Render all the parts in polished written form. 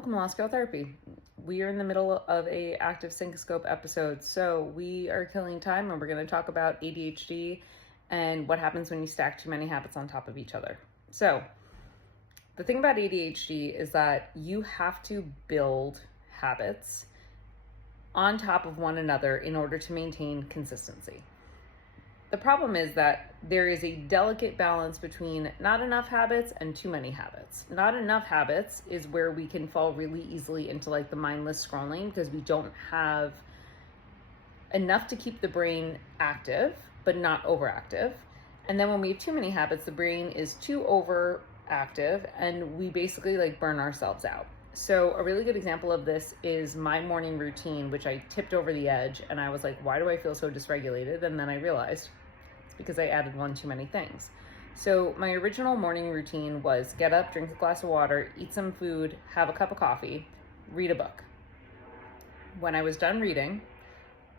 Welcome to Law Scale Therapy. We are in the middle of a active sync-scope episode, so we are killing time and we're going to talk about ADHD and what happens when you stack too many habits on top of each other. So the thing about ADHD is that you have to build habits on top of one another in order to maintain consistency. The problem is that there is a delicate balance between not enough habits and too many habits. Not enough habits is where we can fall really easily into like the mindless scrolling because we don't have enough to keep the brain active, but not overactive. And then when we have too many habits, the brain is too overactive and we basically like burn ourselves out. So a really good example of this is my morning routine, which I tipped over the edge and I was like, why do I feel so dysregulated? And then I realized it's because I added one too many things. So my original morning routine was get up, drink a glass of water, eat some food, have a cup of coffee, read a book. When I was done reading,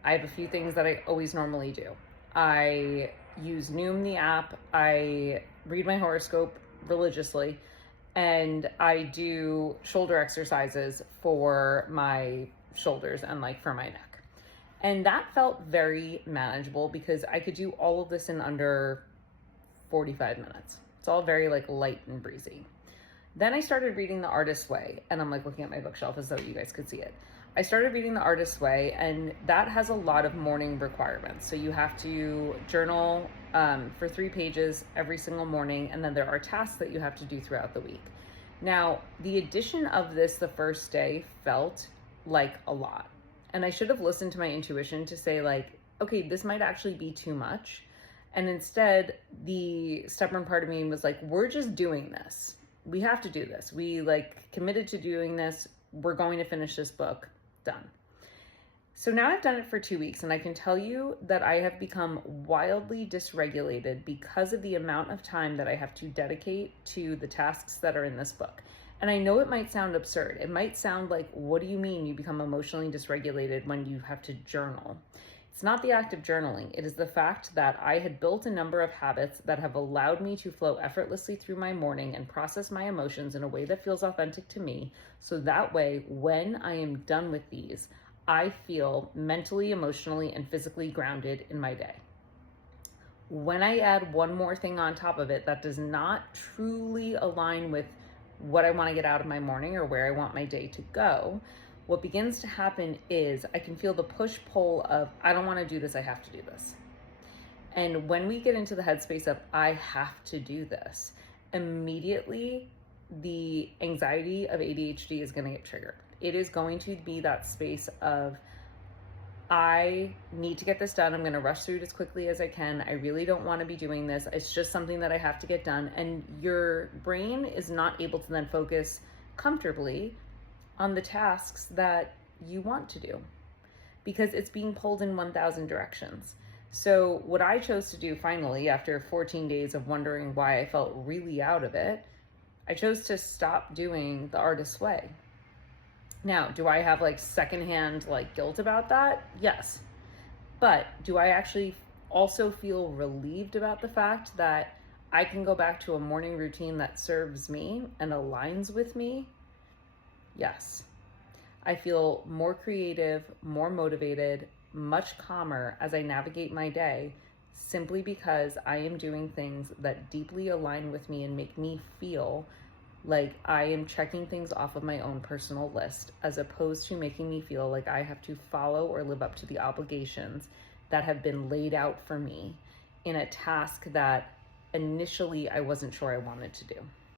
I have a few things that I always normally do. I use Noom, the app. I read my horoscope religiously. And I do shoulder exercises for my shoulders and like for my neck. And that felt very manageable because I could do all of this in under 45 minutes. It's all very like light and breezy. Then I started reading The Artist's Way, and I'm like looking at my bookshelf as though you guys could see it. I started reading The Artist's Way, and that has a lot of morning requirements. So you have to journal for 3 pages every single morning, and then there are tasks that you have to do throughout the week. Now, the addition of this the first day felt like a lot. And I should have listened to my intuition to say like, okay, this might actually be too much. And instead, the stubborn part of me was like, we're just doing this. We have to do this. We like committed to doing this. We're going to finish this book. Done. So now I've done it for 2 weeks and I can tell you that I have become wildly dysregulated because of the amount of time that I have to dedicate to the tasks that are in this book. And I know it might sound absurd. It might sound like, what do you mean you become emotionally dysregulated when you have to journal? It's not the act of journaling. It is the fact that I had built a number of habits that have allowed me to flow effortlessly through my morning and process my emotions in a way that feels authentic to me. So that way, when I am done with these, I feel mentally, emotionally, and physically grounded in my day. When I add one more thing on top of it that does not truly align with what I want to get out of my morning or where I want my day to go, what begins to happen is I can feel the push-pull of, I don't want to do this, I have to do this. And when we get into the headspace of, I have to do this, immediately the anxiety of ADHD is going to get triggered. It is going to be that space of, I need to get this done. I'm going to rush through it as quickly as I can. I really don't want to be doing this. It's just something that I have to get done. And your brain is not able to then focus comfortably on the tasks that you want to do because it's being pulled in 1,000 directions. So what I chose to do finally, after 14 days of wondering why I felt really out of it, I chose to stop doing The Artist's Way. Now, do I have like secondhand like guilt about that? Yes. But do I actually also feel relieved about the fact that I can go back to a morning routine that serves me and aligns with me? Yes. I feel more creative, more motivated, much calmer as I navigate my day simply because I am doing things that deeply align with me and make me feel like I am checking things off of my own personal list, as opposed to making me feel like I have to follow or live up to the obligations that have been laid out for me in a task that initially I wasn't sure I wanted to do.